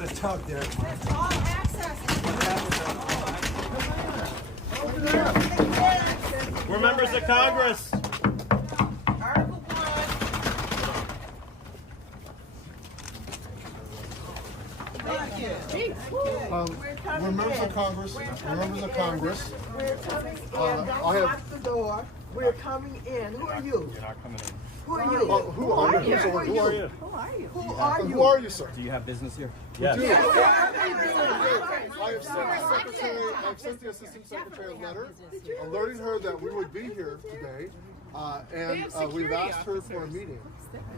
bit of talk there. All access. We're members of Congress. Article 1. Thank you. We're members of Congress. We're members of Congress. We're coming in. Don't I have- lock the door. We're coming in. Who are you? You're not coming in. Who are you? Who are you? Who are Who are you? Who are you? Who are you, sir? Do you have business here? Yes. I have sent the assistant secretary a letter alerting her that we would be here today, and we've asked her for a meeting.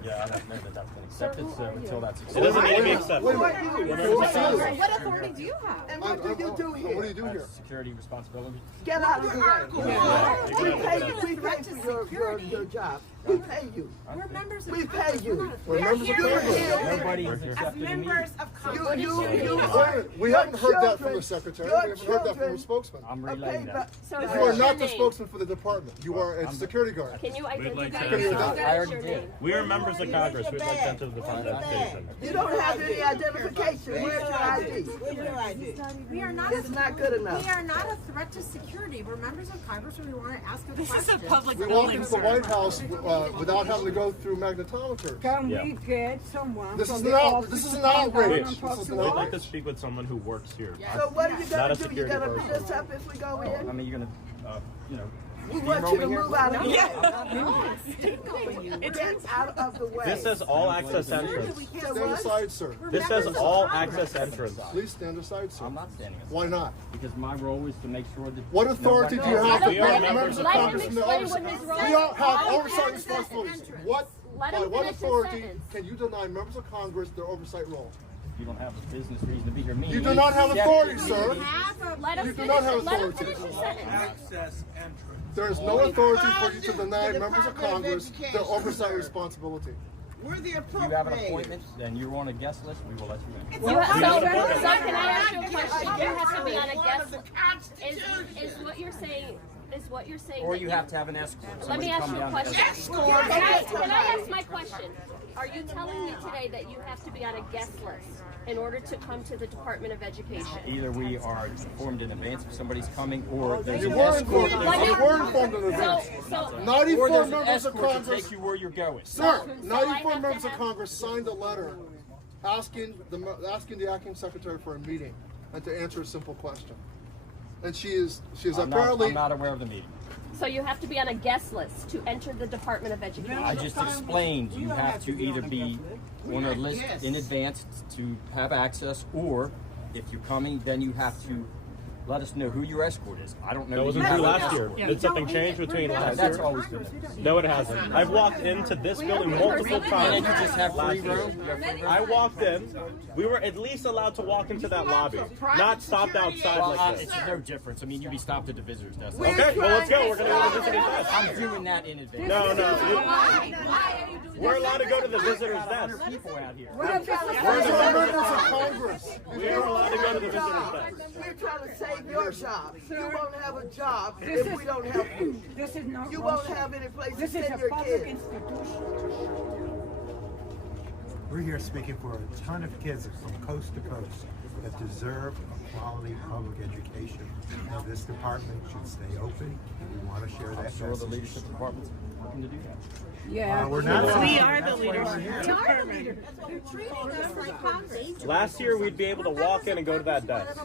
Yeah, I don't know that that's been accepted. Accepted, so until that's It accepted. doesn't need to be accepted. Who are you? What authority do you have? And what do you do What do you here? do here? Security responsibility. Get out of the Article way. 1. We pay you. We pay for your job. We pay you. We're members of We pay you. We're members of Congress. Nobody has as accepted a meeting. members of Congress. We haven't heard that from the secretary. We haven't heard that from the spokesman. I'm relaying that. So You what's are your not the name? spokesman for the department. You are a security guard. Can you identify to- yourself? I already Your did. name. We are members of Congress. We'd like to enter the Constitution. You don't have any identification. Where's your ID? We are not. It's not good enough. We are not a threat to security. We're members of Congress, and we want to ask a question. This is a public We walked into the White House without having to go through magnetometers. Can Yeah. we get someone This from is the an office this is to an come down outrage. and talk This is to an We'd us? like to speak with someone who works here. So what are you Not a gonna do? You security gonna beat person. us up if we go I in? mean, you're gonna, We want you to move out of the way. Yeah. Get out of the way. This says all access entrance. So Stand what? aside, sir. This says all access entrance. Please stand aside, sir. I'm not standing aside. Why not? Because my role is to make sure that. What authority do you have to We are block members members of Let him Congress from the explain oversight? what his role We all is. have All oversight access responsibilities. entrance. What, Let by him what finish his authority sentence. can you deny members of Congress their oversight role? You don't have a business reason to be here. You do not have authority, sir. Let him You do finish not have it. Let him authority. finish his sentence. Access entrance. There is no authority for you to deny members of Congress their oversight responsibility. We're the If you have an appointment and you're on a guest list, we will let you in. So can I ask you a question? You have to be on a guest list. Is what you're saying? Is what you're saying? Or that you have to have an escort. Let Somebody me ask come you a down and question. escort. Can I ask my question? Are you telling me today that you have to be on a guest list in order to come to the Department of Education? Either we are informed in advance if somebody's coming, or there's You an were escort. informed. You were informed in advance. So 94 Or there's an members of escort to Congress. take you where you're going. Sir, So I 94 have to members of have- Congress signed a letter asking the acting secretary for a meeting and to answer a simple question. And she is apparently. I'm not aware of the meeting. So you have to be on a guest list to enter the Department of Education. I just explained you have to either be on a list in advance to have access, or if you're coming, then you have to let us know who your escort is. I don't know. That wasn't you true have last an year. escort. Did something change between last That's year? always been. No, it hasn't. I've walked into this building multiple And times. you just have free last year. roam. You have free roam? I walked in. We were at least allowed to walk into that lobby, not stopped outside Well, like it's this. no difference. I mean, you'd be stopped at the visitors desk. Okay, well let's go. We're gonna go to the visitor's desk. I'm doing that in advance. No, no. Why are you doing We're allowed to go to the visitor's About 100 desk. people out here. We're the members of Congress. We are allowed to go to the visitor's desk. We're trying to save your job. You won't have a job if we don't help you. This is not You won't Russia. have any place to This is send a your public kids. institution. We're here speaking for a ton of kids from coast to coast that deserve a quality public education. And this department should stay open. We want to share I'm that sure the message. leadership department's working to do that. Yeah. We're not. We are the leaders. You're treating us like Congress. Last year we'd be able to walk in and go to that desk.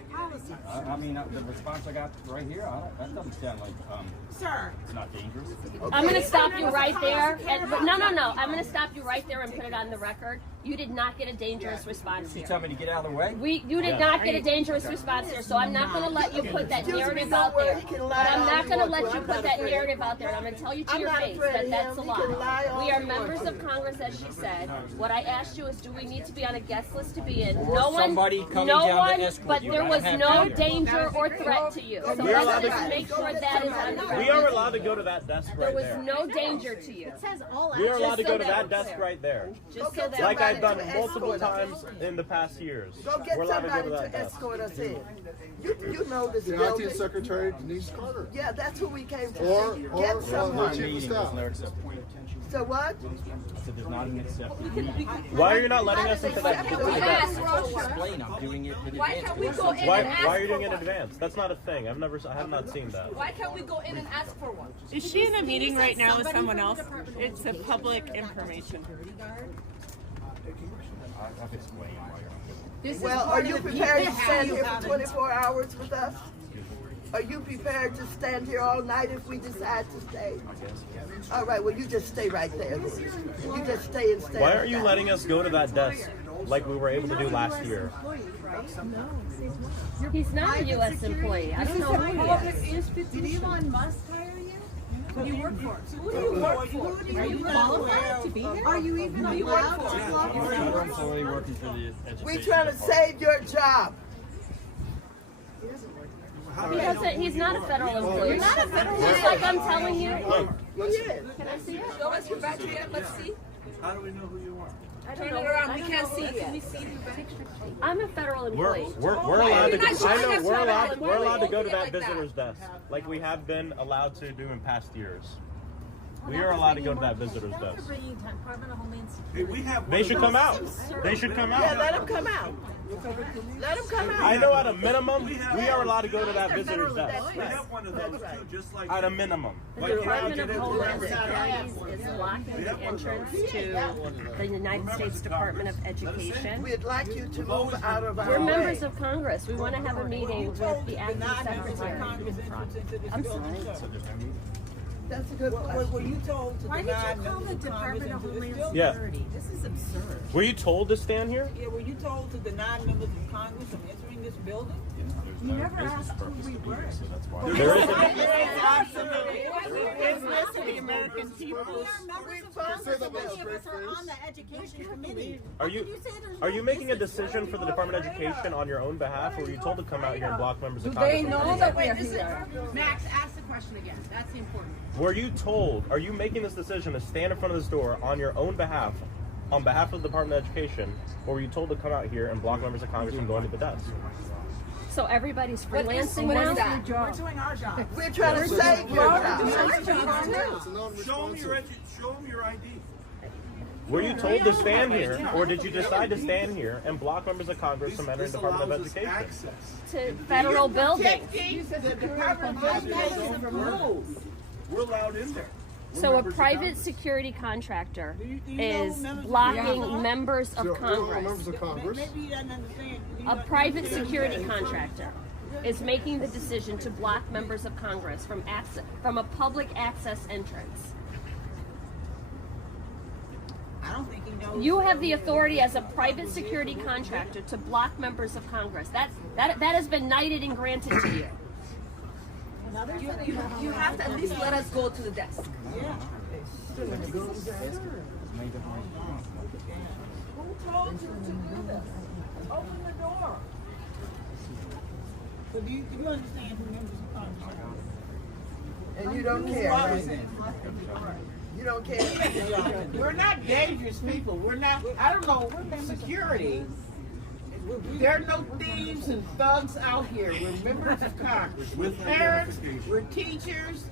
I mean, the response I got right here, that doesn't sound like Sir, it's not dangerous. I'm going to stop you right there. No. I'm going to stop you right there and put it on the record. You did not get a dangerous response You here. tell me to get out of the way? You did not get a dangerous response here, so I'm not going to let you put that narrative out there. But I'm not going to let you put that narrative out there, and I'm going to tell you to your face that that's a lie. We are members of Congress, as she said. What I asked you is, do we need to be on a guest list to be in? Or somebody coming down to escort but you. there I was have no that. danger or threat to you. So We're allowed let's to- just make sure that is on the We record. are allowed to go to that desk There right was there. no danger to you. it says all We are allowed to Just so go to that that we're desk clear. right there. Just so that Like I've done Somebody to multiple escort us. times in the past years. Go get We're allowed to go somebody to that to desk. escort us in. You know this The building. acting secretary, Denise Carter. Yeah, that's who we came to Or see. Get her someone. chief of Meeting staff. was no acceptable. So what? So there's not an accepted meeting. Why are you not letting us into that Accept desk? it. explain. I'm doing it in Why advance. can't we go in Why and ask are you for doing it in one? advance? That's not a thing. I have not seen that. Why can't we go in and ask for one? Is she in a meeting right now with someone else? It's a public information. I've explained why you're Well, are you prepared to stand here for 24 hours with us? Are you prepared to stand here all night if we decide to stay? All right, well, you just stay right there. Then. You just stay and stay. Why aren't you letting us go to that desk like we were able to do last year? He's not a U.S. employee. I don't know who he is. Did Elon Musk hire you? Who do you work for? Who do you work for? Are you qualified to be there? Are you even allowed to walk around? employee working for the education. We're trying to save your job. He's not a federal employee. You're not a federal employee. Just like I'm telling you. Can I see it? Show us your badge yet. Let's see. How do we know who you are? Turn it around. We can't see it. Can we see your badge? I'm a federal employee. We're allowed to. You're not showing us We're federal allowed to go to employee. that visitor's desk like we have been allowed to do in past years. We are allowed to go to that visitor's desk. They should come out. They should come Yeah, out. let him come out. Let him come out. I know at a minimum, we are allowed to go to that visitor's desk. We have one of those too, just like At a minimum. The Department of Homeland Security is blocking the entrance to the United States Department of Education. We'd like you to move out of our We're way. members of Congress. We want to have a meeting with the acting secretary. I'm sorry. That's a good question. Were you told to Why did you call the Department of Homeland Yeah. Security? This is absurd. Were you told to stand here? Yeah, were you told to deny members of Congress from entering this building? You never asked who we were. There is a, Business of the American people. On the education committee. are you making a decision for the Department of Education on your own behalf, or were you told to come out here and block members of Congress? They know that we're here. Max, ask the question again. That's the important. Were you told, are you making this decision to stand in front of this door on your own behalf, on behalf of the Department of Education, or were you told to come out here and block members of Congress from going to the desk? So everybody's freelancing now? We're doing our job. We're trying to save your job. show them your ID. Were you told to stand here, or did you decide to stand here and block members of Congress from entering the Department of Education? To federal buildings. We're allowed in there. So a private security contractor is blocking members of Congress. Members of Congress. A private security contractor is making the decision to block members of Congress from a public access entrance. I don't think he knows. You have the authority as a private security contractor to block members of Congress. That has been knighted and granted to you. You have to at least let us go to the desk. Yeah. Who told you to do this? Open the door. So do you understand who members of Congress are? And you don't care, right? You don't care. We're not dangerous people. We're not, I don't know, we're security. There are no thieves and thugs out here. We're members of Congress. We're parents, we're teachers.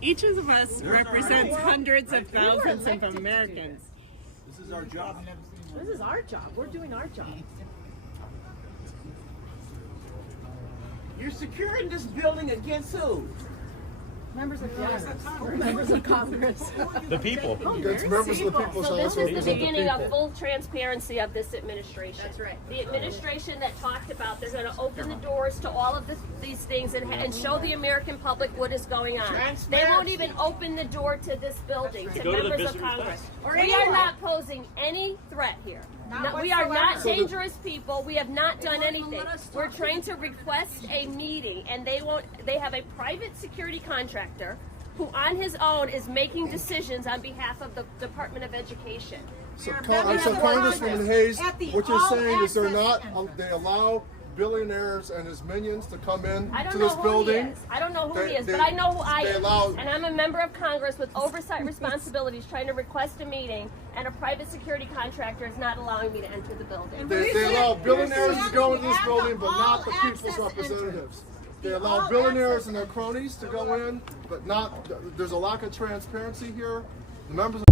Each of us represents hundreds of thousands of Americans. This is our job. This is our job. We're doing our job. You're securing this building against who? Members of Congress. Members of Congress. The people. It's members of the people. So this is the represent the beginning of people. full transparency of this administration. That's right. The administration that talked about they're going to open the doors to all of these things and show the American public what is going on. They won't even open the door to this building to go to the members of visitor's Congress. desk. We are not posing any threat here. No, we are not dangerous people. We have not done anything. We're trying to request a meeting, and they have a private security contractor who on his own is making decisions on behalf of the Department of Education. So Congresswoman Hayes, what you're saying is they allow billionaires and his minions to come in I to don't know this who building. he is. I don't know who he is, but I know who I am. And I'm a member of Congress with oversight responsibilities trying to request a meeting, and a private security contractor is not allowing me to enter the building. They allow billionaires to go into this building, but not the people's representatives. They allow billionaires and their cronies to go in, but not, there's a lack of transparency here. The members